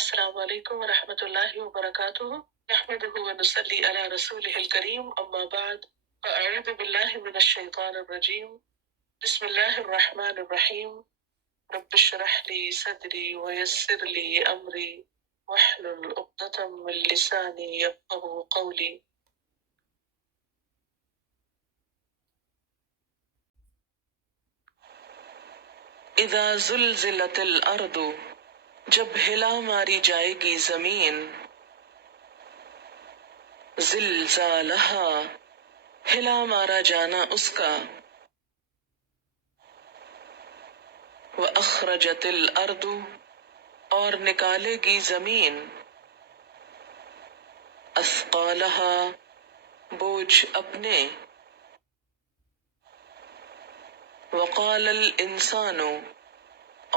السلام علیکم ورحمۃ اللہ وبرکاتہ نحمده ونصلي على رسوله الكريم اما بعد فاعوذ باللہ من الشیطان الرجیم بسم اللہ الرحمن الرحیم رب اشرح لي صدری ويسر لي امری واحلل عقدۃ من لسانی يفقهوا قولی۔ اذا زلزلت الارض، جب ہلا ماری جائے گی زمین، زلزالہا، ہلا مارا جانا اس کا، وَأَخْرَجَتِ الْأَرْضُ، اور نکالے گی زمین، أَثْقَالَهَا، بوجھ اپنے، وَقَالَ الْإِنسَانُ،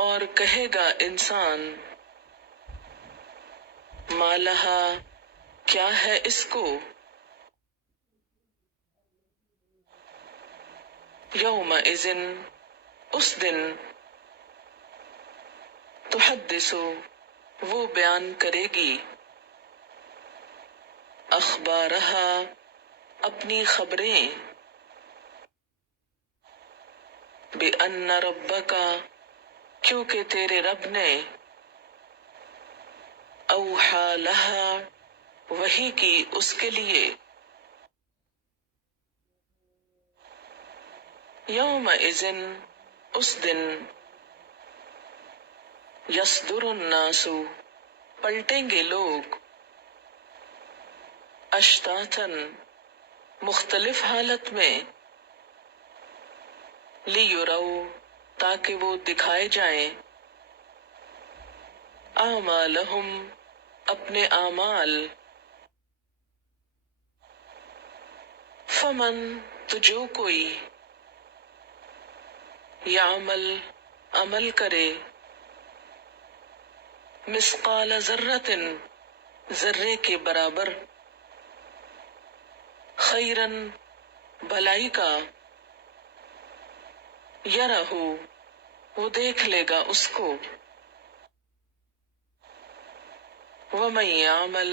اور کہے گا انسان، مَا لَهَا، کیا ہے اس کو، یومئذ، اس دن، تحدث، وہ بیان کرے گی، اخبارہا، اپنی خبریں، بِأَنَّ رَبَّکَ، کیونکہ تیرے رب نے، اوحا لہا، وحی کی اس کے لیے، یومئذ، اس دن، یصدر الناس، پلٹیں گے لوگ، اشتاتاً، مختلف حالت میں، لیروا، تاکہ وہ دکھائے جائیں، اعمالہم، اپنے اعمال، فمن، تو جو کوئی، یعمل، عمل کرے، مثقال ذرۃ، ذرے کے برابر، خیراً، بھلائی کا، یرہ، وہ دیکھ لے گا اس کو، ومن یعمل،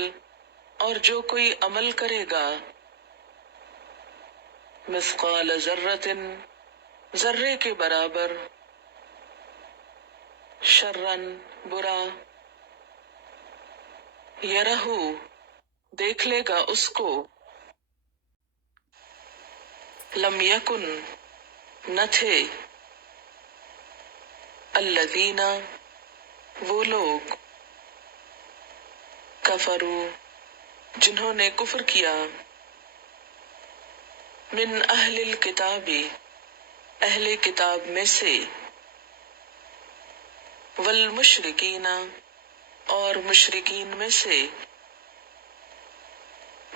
اور جو کوئی عمل کرے گا، مثقال ذرۃ، ذرے کے برابر، شرًا، برا، یرہ، دیکھ لے گا اس کو، لم یکن، نہ تھے، الذین، وہ لوگ، کفروا، جنہوں نے کفر کیا، من اہل الکتاب، اہل کتاب میں سے، والمشرکین، اور مشرکین میں سے،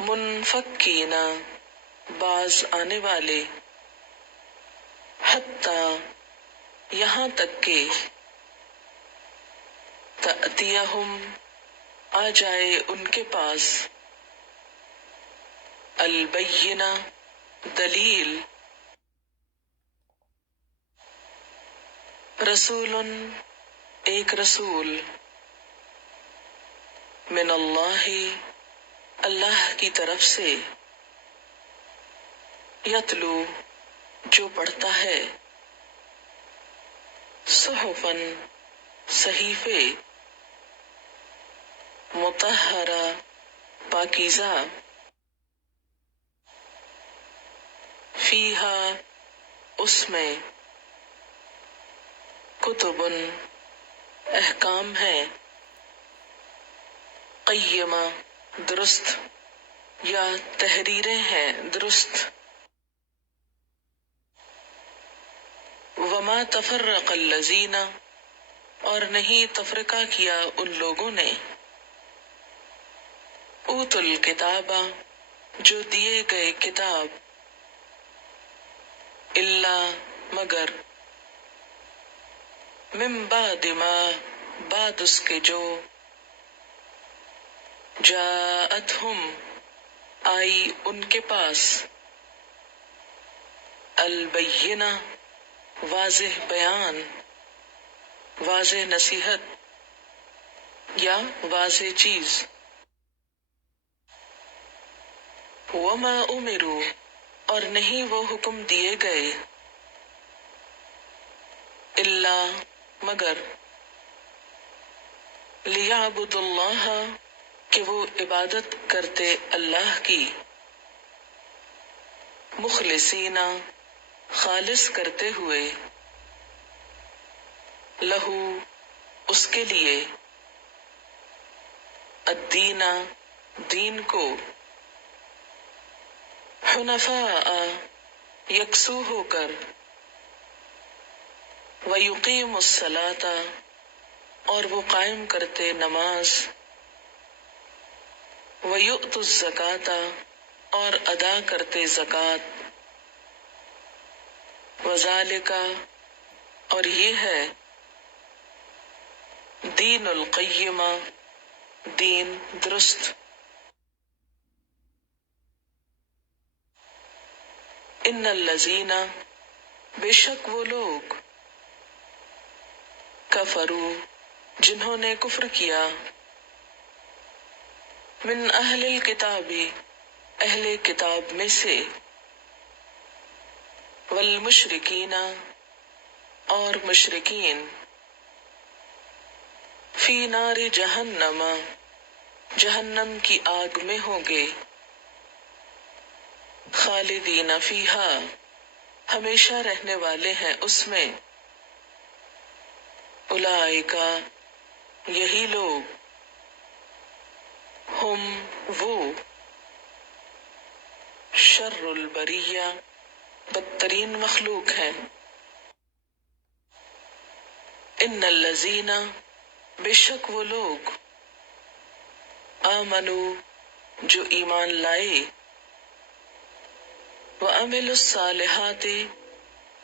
منفکین، باز آنے والے، حتیٰ، یہاں تک کہ، تأتیہم، آ جائے ان کے پاس، البینہ، دلیل، رسول، ایک رسول، من اللہ، اللہ کی طرف سے، یتلو، جو پڑھتا ہے، صحفاً، صحیفے، مطہرہ، پاکیزہ، فیہا، اس میں، کتب، احکام ہے، قیمہ، درست، یا تحریریں ہیں درست، وما تفرق الذین، اور نہیں تفرقہ کیا ان لوگوں نے، اوتوا الکتاب، جو دیے گئے کتاب، الا، مگر، من بعد ما، بعد اس کے جو، جاءتہم، آئی ان کے پاس، البینہ، واضح بیان، واضح نصیحت، یا واضح چیز. وما امروا، اور نہیں وہ حکم دیے گئے، الا مگر، لیعبدوا اللہ، کہ وہ عبادت کرتے اللہ کی، مخلصین، خالص کرتے ہوئے، لہو، اس کے لیے، الدین، دین کو، حنفاء، یکسو ہو کر، ویقیم الصلاۃ، اور وہ قائم کرتے نماز، ویؤتوا الزکاۃ، اور ادا کرتے زکوٰۃ، وذالک، اور یہ ہے، دین القیمہ، دین درست. ان الذین، بے شک وہ لوگ، کفروا، جنہوں نے کفر کیا، من اہل الکتاب، اہل کتاب میں سے، والمشرکین، اور مشرکین، فی نار جہنم، جہنم کی آگ میں ہوں گے، خالدین فیہا، ہمیشہ رہنے والے ہیں اس میں، اولئک، یہی لوگ، ہم، وہ، شر البریہ، بدترین مخلوق ہیں. ان الذین، بے شک وہ لوگ، آمنوا، جو ایمان لائے، وعملوا الصالحات،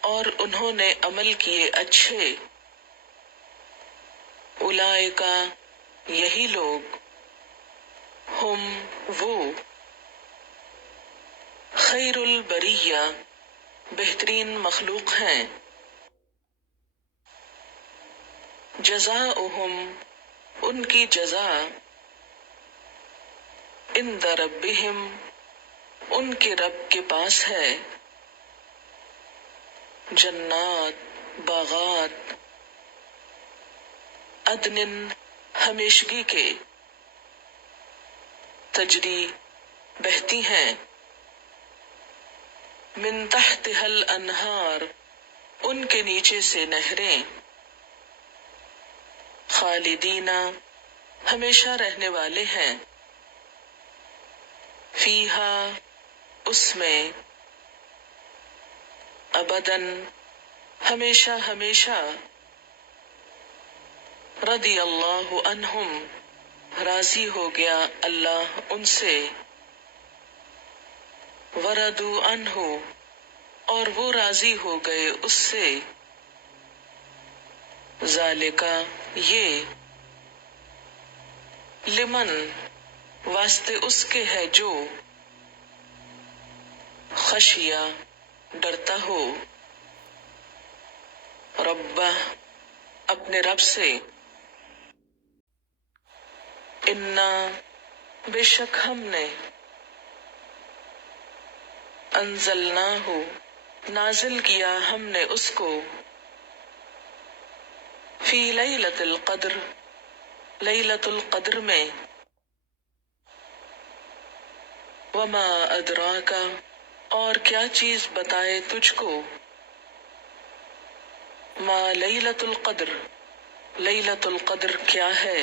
اور انہوں نے عمل کیے اچھے، اولئک، یہی لوگ، ہم، وہ، خیر البریہ، بہترین مخلوق ہیں. جزاؤہم، ان کی جزا، عند ربہم، ان کے رب کے پاس ہے، جنات، باغات، عدن، ہمیشگی کے، تجری، بہتی ہیں، من تحتها الانہار، ان کے نیچے سے نہریں، خالدین، ہمیشہ رہنے والے ہیں، فیہا، اس میں، ابداً، ہمیشہ ہمیشہ، رضی اللہ عنہم، راضی ہو گیا اللہ ان سے، ورضوا عنہ، اور وہ راضی ہو گئے اس سے، ذالک، یہ، لمن، واسطے اس کے ہے جو، خشیہ، ڈرتا ہو، ربہ، اپنے رب سے، انا، بے شک ہم نے، انزلناہ، نازل کیا ہم نے اس کو، فی لیلۃ القدر، لیلۃ القدر میں، وما ادراک، اور کیا چیز بتائے تجھ کو، ما لیلۃ القدر، لیلۃ القدر کیا ہے،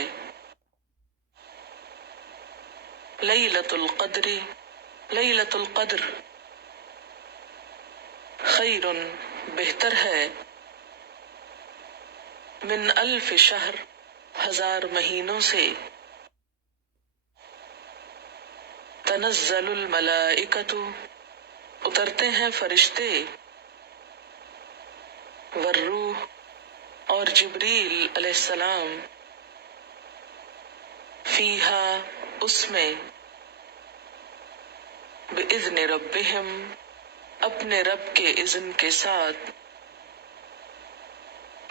لیلۃ القدر، لیلۃ القدر، خیر، بہتر ہے، من الف شہر، 1000 مہینوں سے، تنزل الملائکۃ، اترتے ہیں فرشتے، والروح، اور جبریل علیہ السلام، فیہا، اس میں، بإذن ربہم، اپنے رب کے اذن کے ساتھ،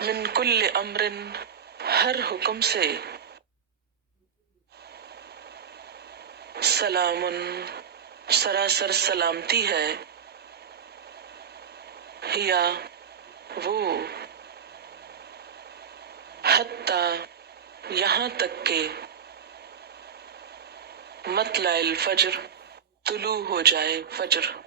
من کل امر، ہر حکم سے، سلام سراسر سلامتی ہے، ہیا وہ، حتی یہاں تک کہ مطلع الفجر طلوع ہو جائے فجر۔